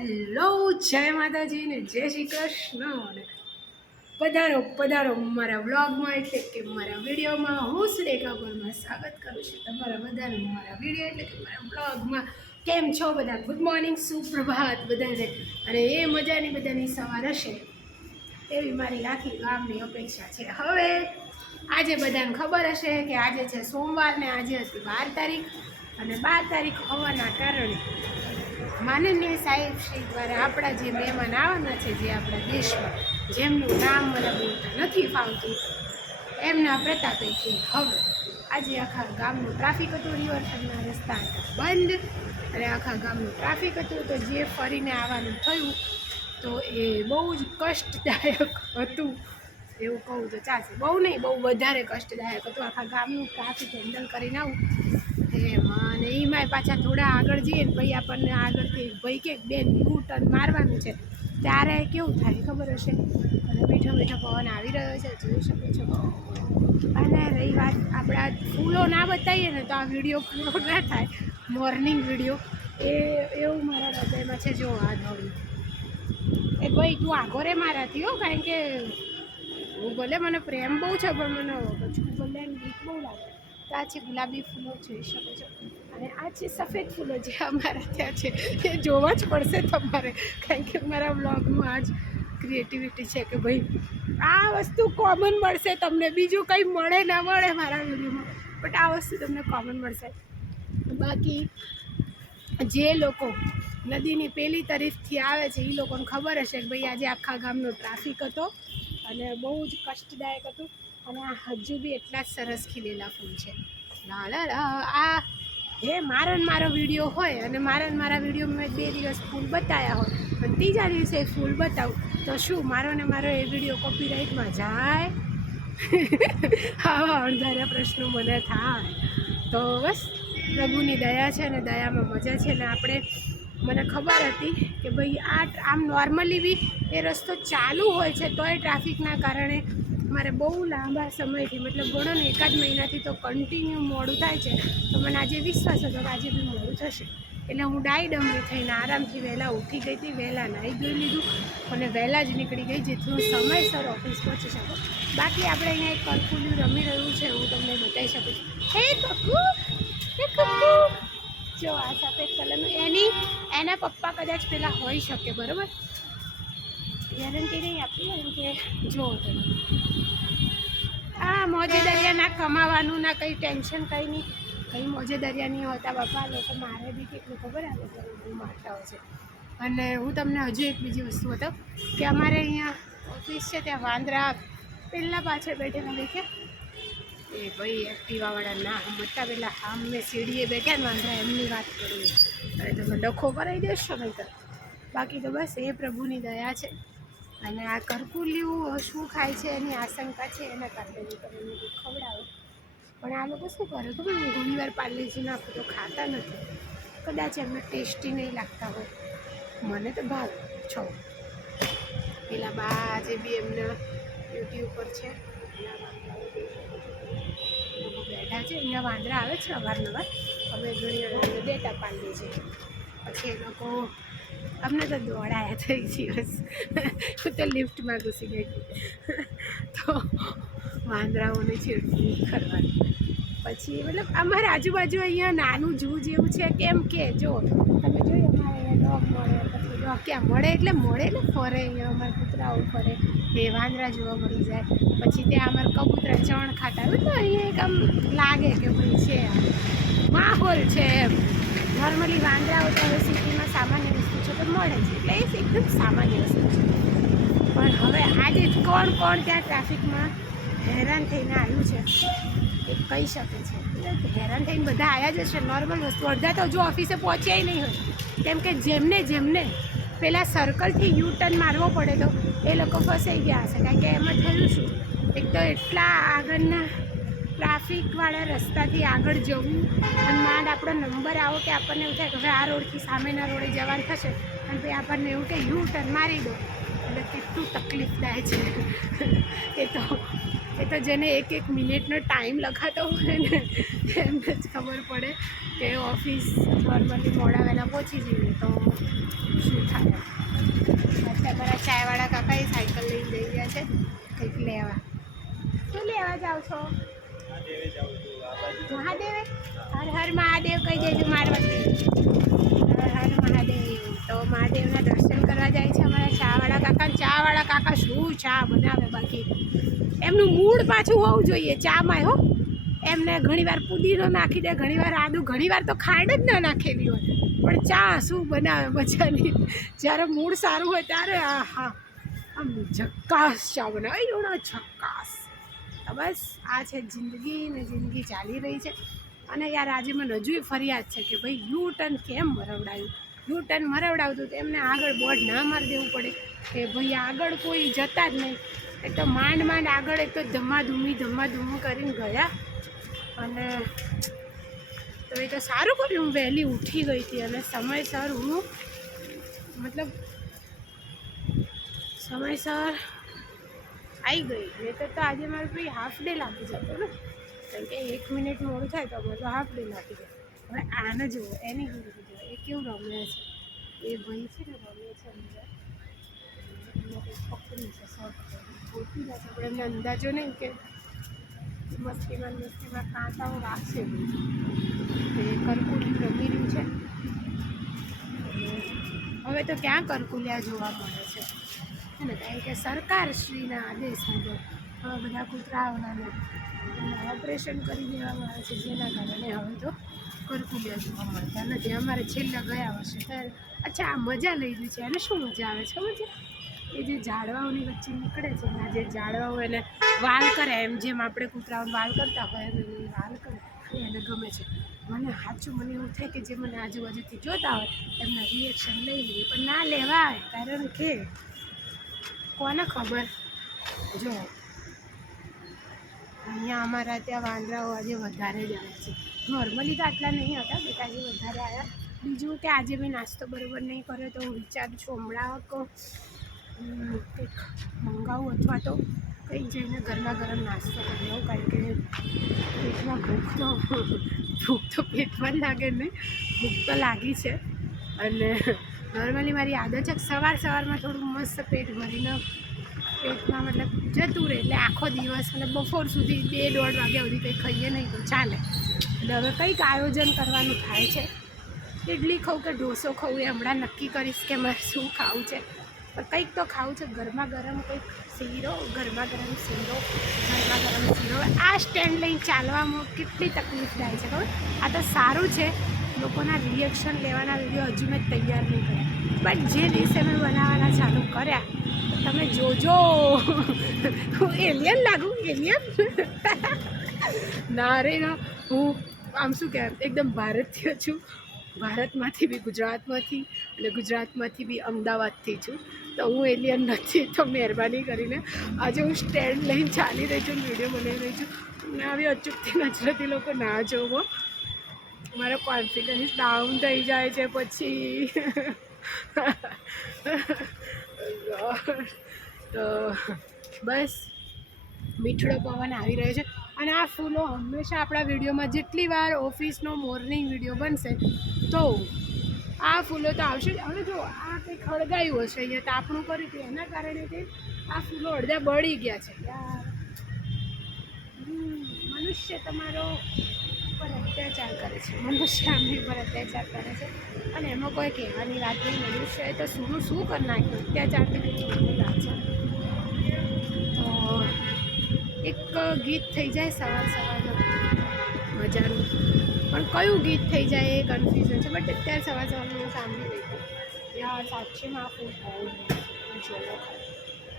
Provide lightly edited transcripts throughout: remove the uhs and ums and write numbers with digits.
Hello, જય માતાજી ને જય શ્રી કૃષ્ણ. પધારો પધારો મારા વ્લોગમાં, એટલે કે મારા વિડીયોમાં. હું સુરેખા પરમાર સ્વાગત કરું છું તમારા બધાનું મારા વિડીયો એટલે કે મારા વ્લોગમાં. કેમ છો બધા? ગુડ મોર્નિંગ, સુપ્રભાત બધાને. અને એ મજાની બધાની સવાર હશે એવી મારી આખી ગામની અપેક્ષા છે. હવે આજે બધાને ખબર હશે કે આજે છે સોમવાર ને આજે હતી 12 તારીખ. અને 12 તારીખ હોવાના કારણે માનનીય સાહેબ શ્રી દ્વારા આપણા જે મહેમાન આવવાના છે, જે આપણા દેશમાં જેમનું નામ મને બોલતા નથી ફાવતું, એમના પ્રતાપેથી હવે આજે આખા ગામનું ટ્રાફિક હતું, રિવરફ્રન્ટના રસ્તા હતા બંધ, અને આખા ગામનું ટ્રાફિક હતું. તો જે ફરીને આવવાનું થયું તો એ બહુ જ કષ્ટદાયક હતું એવું કહું તો ચાલશે. બહુ નહીં, બહુ વધારે કષ્ટદાયક હતું. આખા ગામનું ટ્રાફિક હેન્ડલ કરીને આવું અને એમાંય પાછા થોડા આગળ જઈએ ને ભાઈ આપણને આગળથી ભાઈ કે બેન યુ ટર્ન મારવાનું છે, ત્યારે કેવું થાય ખબર હશે. અને મીઠો મીઠો પવન આવી રહ્યો છે, જોઈ શકો છો. અને રહી વાત આપણા ફૂલો ના બતાવીએ ને તો આ વિડીયો પૂરો ના થાય, મોર્નિંગ વિડીયો એવું મારા હૃદયમાં છે. જો આ દોડ્યું એ ભાઈ તું આગો રે મારાથી હો, કારણ કે હું ભલે મને પ્રેમ બહુ છે પણ મને પછી ભલે બીક બહુ લાગે. તો આ છે ગુલાબી ફૂલો, જોઈ શકો છો. અને આ છે સફેદ ફૂલો જે અમારા ત્યાં છે. એ જોવા જ પડશે તમારે, કારણ કે મારા બ્લોગમાં આ જ ક્રિએટિવિટી છે કે ભાઈ આ વસ્તુ કોમન મળશે તમને, બીજું કંઈ મળે ના મળે મારા વિડીયોમાં, બટ આ વસ્તુ તમને કોમન મળશે. બાકી જે લોકો નદીની પેલી તરફથી આવે છે એ લોકોને ખબર હશે કે ભાઈ આજે આખા ગામનો ટ્રાફિક હતો અને બહુ જ કષ્ટદાયક હતું. અને આ હજુ બી એટલા જ સરસ ખીલેલા ફૂલ છે. આ હે મારો વિડીયો હોય અને મારા વિડીયોમાં મેં 2 દિવસ ફૂલ બતાવ્યા હોય અને ત્રીજા દિવસે ફૂલ બતાવું તો શું મારો એ વિડીયો કોપીરાઇટમાં જાય? આવા અણધાર્યા પ્રશ્નો મને થાય. તો બસ પ્રભુની દયા છે અને દયામાં મજા છે. ને આપણે મને ખબર હતી કે ભાઈ આમ નોર્મલી બી એ રસ્તો ચાલુ હોય છે તોય ટ્રાફિકના કારણે મારે બહુ લાંબા સમયથી, મતલબ ગણો ને 1 મહિનાથી તો કન્ટિન્યુ મોડું થાય છે. તો મને આજે વિશ્વાસ હતો કે આજે બી મોડું થશે. એટલે હું ડાયડમરી થઈને આરામથી વહેલા ઉઠી ગઈ હતી, વહેલા નાહી ધોઈ લીધું અને વહેલા જ નીકળી ગઈ, જેથી હું સમયસર ઓફિસ પહોંચી શકું. બાકી આપણે અહીંયા એક કરકુલ્યું રમી રહ્યું છે, હું તમને બતાવી શકું છું. હે કકુ, હે કકુ, જો આ સફેદ કલરનું એના પપ્પા કદાચ પેલા હોઈ શકે, બરાબર? ગેરંટી નહીં આપી એમ કે જો તમે આ મોજે દરિયા ના કમાવાનું ના કંઈ ટેન્શન, કંઈ નહીં, કંઈ મોજે દરિયા નહીં હોતા બાપા. લોકો મારે બી કેટલું ખબર આવે બહુ મારતા હોય છે. અને હું તમને હજુ એક બીજી વસ્તુ બતાવું કે અમારે અહીંયા ઓફિસ છે ત્યાં વાંદરા પહેલાં પાછળ બેઠેલા દેખે એ ભાઈ એક્ટિવાવાળા ના બધા પહેલાં મેં સીડીએ બેઠા ને વાંદરા, એમની વાત કરું. અરે તમે ડખો કરાવી દેશો નહીં તો. બાકી તો બસ એ પ્રભુની દયા છે. અને આ કરકુલ્યું શું ખાય છે એની આશંકા છે, એના કારણે હું તમને ખવડાવું. પણ આ લોકો શું કરે ખબર, હું ઘણી વાર પાર્લેજી નાખું તો ખાતા નથી. કદાચ એમને ટેસ્ટી નહીં લાગતા હોય, મને તો ભાવ છો. પેલા બા જે બી એમના યુટ્યુબ પર છે લોકો બેઠા છે, અહીંયા વાંદરા આવે છે અવારનવાર. અમે ઘણી વાર દેતા પાર્લેજી, પછી એ લોકો અમને તો દોડાયા થઈ દિવસ. હું તો લિફ્ટમાં ઘૂસી ગઈ હતી તો વાંદરાઓને છેડતી કરવાની. પછી મતલબ અમારે આજુબાજુ અહીંયા નાનું જૂ જેવું છે. કેમ કે જો તમે જોઈએ અમારે ડોગ મળે, પછી ડોગ ક્યાં મળે એટલે ફરે. અહીંયા અમારા કૂતરાઓ ફરે, એ વાંદરા જોવા મળી જાય. પછી ત્યાં અમારા કબૂતરા ચણ ખાતા હોય તો અહીંયા એક આમ લાગે કે ભાઈ છે, માહોલ છે એમ. નોર્મલી વાંદરાઓ તો હવે સિટીમાં સામાન્ય વસ્તુ છે તો મળે છે, એટલે એ એકદમ સામાન્ય વસ્તુ છે. પણ હવે આજે કોણ ત્યાં ટ્રાફિકમાં હેરાન થઈને આવ્યું છે એ કહી શકે છે. એટલે હેરાન થઈને બધા આવ્યા જ હશે, નોર્મલ વસ્તુ. અડધા તો જો ઓફિસે પહોંચ્યા નહીં હોય, કેમ કે જેમને પહેલાં સર્કલથી યુ ટર્ન મારવો પડે તો એ લોકો ફસાઈ ગયા હશે. કારણ કે એમાં થયું શું, એક તો એટલા આગળના ટ્રાફિકવાળા રસ્તાથી આગળ જવું અને માંડ આપણો નંબર આવો કે આપણને એવું થાય કે હવે આ રોડથી સામેના રોડે જવાનું થશે અને પછી આપણને એવું કે યુ ટર્ન મારી દો, એટલે કેટલું તકલીફદાયક છે. એ તો જેને 1 મિનિટનો ટાઈમ લખાતો હોય ને એમને જ ખબર પડે કે ઓફિસ નોર્મલી મોડા વહેલા પહોંચી જઈએ તો શું થાય. અમારા ચાયવાળા કાકાએ સાયકલ લઈને જઈ ગયા છે કંઈક લેવા. શું લેવા જાઓ છો? મહાદેવે? હર હર મહાદેવ કહી દેજો મારવા. હર હર મહાદેવ. તો મહાદેવના દર્શન કરવા જાય છે અમારા ચાવાળા કાકા. ચાવાળા કાકા શું ચા બનાવે, બાકી એમનું મૂડ પાછું હોવું જોઈએ ચામાં. હો, એમને ઘણીવાર પુદીનો નાખી દે, ઘણીવાર આદુ, ઘણીવાર તો ખાંડ જ ના નાખેલી હોય, પણ ચા શું બનાવે બધાની. જ્યારે મૂડ સારું હોય ત્યારે હા આમ ઝક્કાસ ચા બનાવે, એનો ઝક્કાસ. બસ આ છે જિંદગી ને જિંદગી ચાલી રહી છે. અને યાર આજે મને હજુય ફરિયાદ છે કે ભાઈ યુ ટર્ન કેમ મરવડાયું. યુ ટર્ન મરવડાવતું તો એમને આગળ બોર્ડ ના મારી દેવું પડે કે ભાઈ આગળ કોઈ જતા જ નહીં. એક તો માંડ આગળ એક તો ધમાધૂમું કરીને ગયા. અને તો એ તો સારું કર્યું હું વહેલી ઉઠી ગઈ હતી અને સમયસર હું મતલબ સમયસર આવી ગઈ. નહીં તો આજે મારે ભાઈ હાફ ડે લાગી જતો ને, કારણ કે 1 મિનિટ મોડું થાય તો અમારે તો હાફ ડે લાગી જાય. હવે આને જુઓ, એની જોડે જુઓ, એ કેવું રમે છે. એ ભાઈ છે ને રમે છે અંદર, એમને કંઈક પકડી છે શોર્ટ ગોતી જશે, પણ એમને અંદાજો નહીં કે મસ્તીમાં કાંટાઓ રાખશે. એ કરકુલી રમી રહ્યું છે. હવે તો ક્યાં કરકુલિયા જોવા મળે છે ને, કારણ કે સરકારશ્રીના આદેશ મુજબ હવે બધા કૂતરાઓને ઓપરેશન કરી દેવામાં આવે છે, જેના કારણે હવે તો કરકુલિયા જોવા મળતા નથી. અમારે છેલ્લા ગયા વર્ષે ત્યારે અચ્છા આ મજા લઈ ગઈ છે. અને શું મજા આવે છે ખબર છે? એ જે ઝાડવાઓની વચ્ચે નીકળે છે ને, જે ઝાડવાઓ એને વાલ કરે, એમ જેમ આપણે કૂતરાઓને વાલ કરતા હોય એમ એને વાલ કરે, એને ગમે છે. મને સાચું મને એવું થાય કે જે મને આજુબાજુથી જોતા હોય એમના રિએક્શન લઈ લઈએ, પણ ના લેવાય, કારણ કે કોને ખબર. જો અહીંયા અમારા ત્યાં વાંદરાઓ આજે વધારે જ આવે છે. નોર્મલી તો આટલા નહીં હતા, બેટા આજે વધારે આવ્યા. બીજું કે આજે મેં નાસ્તો બરાબર નહીં કર્યો, તો હું વિચારું છું હમણાં કંઈક મંગાવું અથવા તો કંઈક જઈને ગરમા ગરમ નાસ્તો કરી લઉં, કારણ કે પેટમાં ભૂખ તો પેટમાં જ લાગે ને, ભૂખ તો લાગી છે. અને નોર્મલી મારી આદત છે સવારમાં થોડું મસ્ત પેટ ભરીને પેટમાં મતલબ જતું રહે, એટલે આખો દિવસ અને બપોર સુધી 2-2:30 વાગ્યા સુધી કંઈ ખાઈએ નહીં તો ચાલે. એટલે હવે કંઈક આયોજન કરવાનું થાય છે. ઇડલી ખાઉં કે ઢોસો ખાઉં એ હમણાં નક્કી કરીશ કે મારે શું ખાવું છે, પણ કંઈક તો ખાવું છે. ગરમા ગરમ કંઈક શીરો, ગરમા ગરમ શીરો. આ સ્ટેન્ડ લઈને ચાલવામાં કેટલી તકલીફ થાય છે ખબર. આ તો સારું છે, લોકોના રિએક્શન લેવાના વિડીયો હજુ મેં તૈયાર નહીં કર્યા, બટ જે દિવસે મેં બનાવવાના ચાલુ કર્યા તમે જોજો હું એલિયન લાગું. એલિયન ના રે ના, હું આમ શું કહેવાય એકદમ ભારતીય છું. ભારતમાંથી બી ગુજરાતમાંથી, અને ગુજરાતમાંથી બી અમદાવાદથી છું, તો હું એલિયન નથી. તો મહેરબાની કરીને આજે હું સ્ટેન્ડ લઈને ચાલી રહી છું, વિડીયો બનાવી રહી છું. અને આવી અચૂકથી નજરથી લોકો ના જોવો, મારો કોન્ફિડન્સ ડાઉન થઈ જાય છે પછી. તો બસ મીઠડો પવન આવી રહ્યો છે. અને આ ફૂલો હંમેશા આપણા વિડીયોમાં જેટલી વાર ઓફિસનો મોર્નિંગ વિડીયો બનશે તો આ ફૂલો તો આવશે જ. હવે જો આ કંઈક હળગાયું હશે, અહીંયા તાપણું કર્યું હતું, એના કારણે તે આ ફૂલો અડધા બળી ગયા છે. યાર મનુષ્ય તમારો પર અત્યાચાર કરે છે, મનુષ્ય આમની પર અત્યાચાર કરે છે. અને એમાં કોઈ કહેવાની વાત નહીં, મનુષ્યએ તો શું કરી નાખ્યું, અત્યાચાર તો કેટલી વાત છે. તો એક ગીત થઈ જાય સવારમાં મજાનું, પણ કયું ગીત થઈ જાય એ કન્ફ્યુઝન છે. બટ અત્યારે સવારમાં હું સાંભળી રહી હતી, યાર સાચેમાં આ ફૂલ બહુ જોવો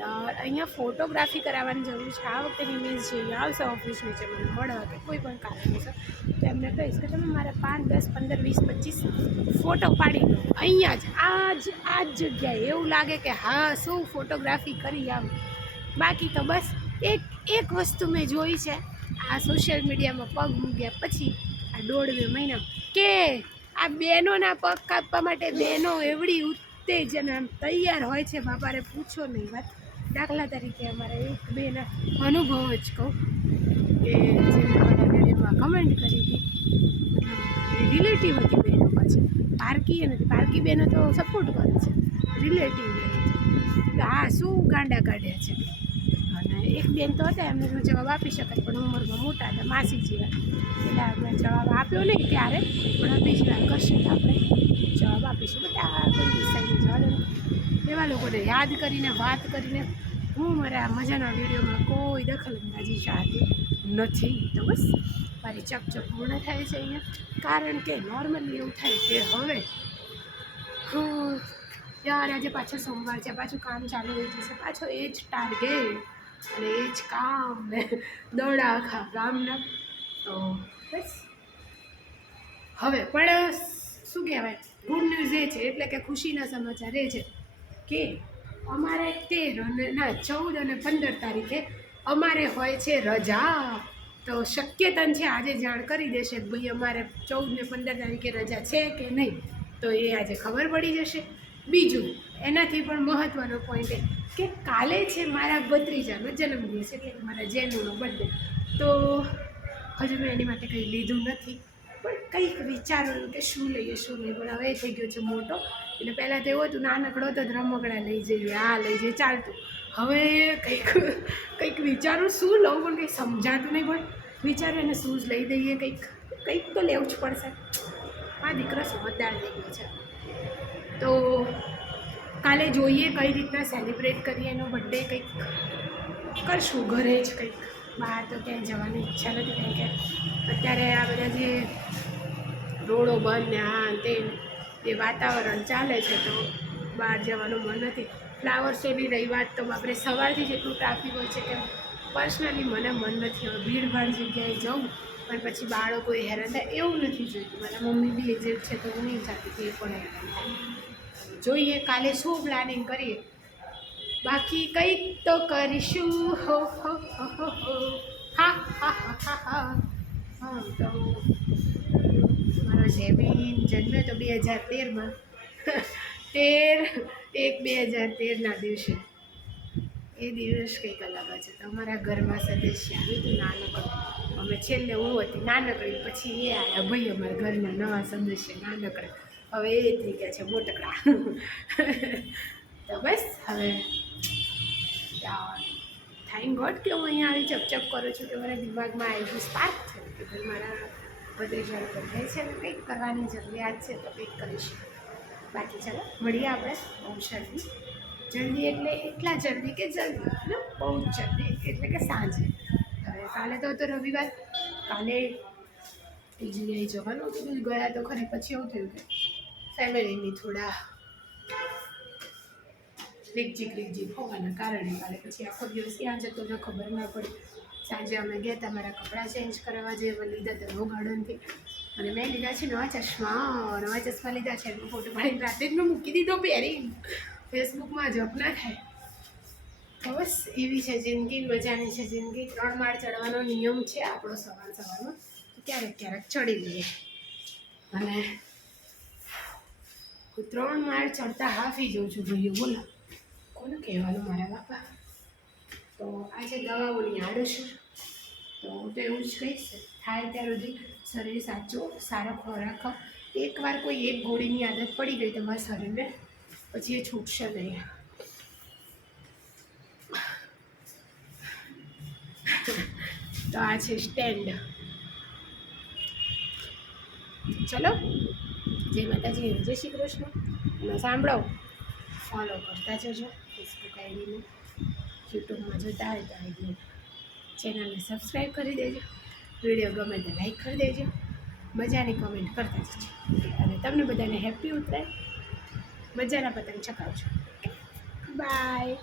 યાર. અહીંયા ફોટોગ્રાફી કરાવવાની જરૂર છે. આ વખતે ઇમેજ જે આવશે ઓફિસ નીચે મને મળવા કે કોઈ પણ કારણોસર, તો એમને કહીશ કે તમે મારા 5, 10, 15, 20, 25 ફોટો પાડી દો અહીંયા જ, આ જ જગ્યાએ. એવું લાગે કે હા શું ફોટોગ્રાફી કરી આમ. બાકી તો બસ એક વસ્તુ મેં જોઈ છે આ સોશિયલ મીડિયામાં પગ મૂક્યા પછી આ 1.5-2 મહિના, કે આ બહેનોના પગ કાપવા માટે બહેનો એવડી ઉત્તેજન આમ તૈયાર હોય છે, બાપારે પૂછો નહીં વાત. દાખલા તરીકે અમારે એક બેના અનુભવ જ કહું કે જેને મને વિડીયોમાં કમેન્ટ કરી હતી, રિલેટિવ હતી બહેનો, પછી પારકી નથી, પારકી બહેનો તો સપોર્ટ કરે છે, રિલેટિવ બહેનો છે. તો આ શું ગાંડા કાઢ્યા છે. અને એક બેન તો હતા એમને હું જવાબ આપી શકત, પણ ઉંમરમાં મોટા હતા, માસી જેવા, એટલે આપણે જવાબ આપ્યો નહીં ત્યારે, પણ બીજી વાર કરશે તો આપણે જવાબ આપીશું. બટ આ કોઈ વિષયની જવાબ એવા લોકોને યાદ કરીને વાત કરીને હું મારા મજાના વિડીયોમાં કોઈ દખલઅંદાજી ચાહતી નથી. તો બસ મારી ચકચક પૂર્ણ થાય છે અહીંયા, કારણ કે નોર્મલી એવું થાય કે હવે યાર આજે પાછો સોમવાર છે, પાછું કામ ચાલુ થઈ જશે, પાછો એ જ ટાર્ગેટ અને એ જ કામ ને દોડા આખા ગામના. તો બસ હવે પણ શું કહેવાય, ગુડ ન્યૂઝ એ છે, એટલે કે ખુશીના સમાચાર એ છે કે અમારે 14 અને 15 તારીખે અમારે હોય છે રજા. તો શક્યતન છે આજે જાણ કરી દેશે કે ભાઈ અમારે 14 ને 15 તારીખે રજા છે કે નહીં, તો એ આજે ખબર પડી જશે. બીજું એનાથી પણ મહત્ત્વનો પોઈન્ટ એ કે કાલે છે મારા ભત્રીજાનો જન્મદિવસ, એટલે કે મારા જેનુનો બર્થડે. તો હજુ મેં એની માટે કંઈ લીધું નથી, પણ કંઈક વિચાર્યું કે શું લઈએ શું નહીં. પણ હવે થઈ ગયો છે મોટો, એટલે પહેલાં તો એવું હતું નાનકડો તો રમકડા લઈ જઈએ, આ લઈ જઈએ, ચાલતું. હવે કંઈક વિચારું શું લઉં, પણ કંઈ સમજાતું નહીં. પણ વિચારું એને શૂઝ લઈ દઈએ, કંઈક તો લેવું જ પડશે. આ દીકરો સમજદાર થઈ ગયો છે. તો કાલે જોઈએ કઈ રીતના સેલિબ્રેટ કરીએ એનો બર્થડે, કંઈક કરશું ઘરે જ, કંઈક બહાર તો ક્યાંય જવાની ઈચ્છા નથી, કારણ કે અત્યારે આ બધા જે રોડો બંધ ને આ તે એ વાતાવરણ ચાલે છે, તો બહાર જવાનું મન નથી. ફ્લાવર શોની રહી વાત, તો બાપરે સવારથી જેટલું ટ્રાફિક હોય છે કે પર્સનલી મને મન નથી. હવે ભીડભાડ જગ્યાએ જવું પણ પછી બાળકો હેરાન થાય એવું નથી જોઈતું. મારા મમ્મી બી એજેડ છે, તો હું નહીં ચાહતી કે એ પણ હેરાન થાય. જોઈએ કાલે શું પ્લાનિંગ કરીએ, બાકી કંઈક તો કરીશું. હો હો હો હો હો હા હા હા હા હા હા. તો મારો જેબીન જન્મ્યો તો 2013માં, 13/1/2013ના દિવસે. એ દિવસ કંઈક અલગ છે. તો અમારા ઘરમાં સદસ્ય આવ્યું હતું નાનકડું, અમે છેલ્લે હું હતી નાનકડી, પછી એ આવ્યા ભાઈ અમારા ઘરના નવા સદસ્ય નાનકડા, હવે એ થઈ ગયા છે મોટકડા. તો બસ હવે થેન્ક ગોડ કે હું અહીંયા આવી ચપચપ કરું છું, કે મારા દિમાગમાં આવી ગયું સ્પાર્ક થયું કે ભાઈ મારા ભત્રીજાનો બર્થડે છે ને કંઈક કરવાની જરૂરિયાત છે, તો કંઈક કરીશું. બાકી ચાલો મળીએ આપણે બહુ જલ્દી એટલે એટલા જલ્દી કે જલ્દી ને બહુ જ જલ્દી એટલે કે સાંજે. હવે કાલે તો હતો રવિવાર, કાલે જગ્યાએ જવાનું હતું, ગયા તો ખરી. પછી એવું થયું કે ફેમિલીની થોડા રીકજીક હોવાના કારણે કાલે પછી આખો દિવસ ક્યાં જતો તો ખબર ના પડી. સાંજે અમે ગયા હતા મારા કપડાં ચેન્જ કરવા, જે લીધા હતા રો ગાર્ડનથી, અને મેં લીધા છે નવા ચશ્મા લીધા છે. એનો ફોટો પાડીને રાતે જ મેં મૂકી દીધો પહેરીને, ફેસબુકમાં જપ ના થાય. તો બસ એવી છે જિંદગી, મજાની છે જિંદગી. 3 માળ ચડવાનો નિયમ છે આપણો સવારમાં, ક્યારેક ચડી લઈએ. અને હું 3 માળ ચડતા હાફી જાઉં છું ભાઈઓ, બોલો કોને કહેવાનું મારા બાપા. તો આજે દવાઓની આડઅસર, તો હું તો એવું જ કહીશ, થાય ત્યાર સુધી શરીર સાચું, સારો ખોરાક. એકવાર કોઈ એક ગોળીની આદત પડી ગઈ તમારા શરીરને, પછી એ છૂટશે નહીં. તો આ છે સ્ટેન્ડ. ચલો જય માતાજી, જય શ્રી કૃષ્ણ. અને સાંભળો, ફોલો કરતા જજો ફેસબુક આઈડીને, યુટ્યુબમાં જોતા હોય તો આઈડી ચેનલને સબસ્ક્રાઈબ કરી દેજો. વિડીયો ગમે તો લાઈક કરી દેજો, મજાની કોમેન્ટ કરતા જજો. અને તમને બધાને હેપી ઉતરાય, મજાના પતંગ ચકાવજો. બાય.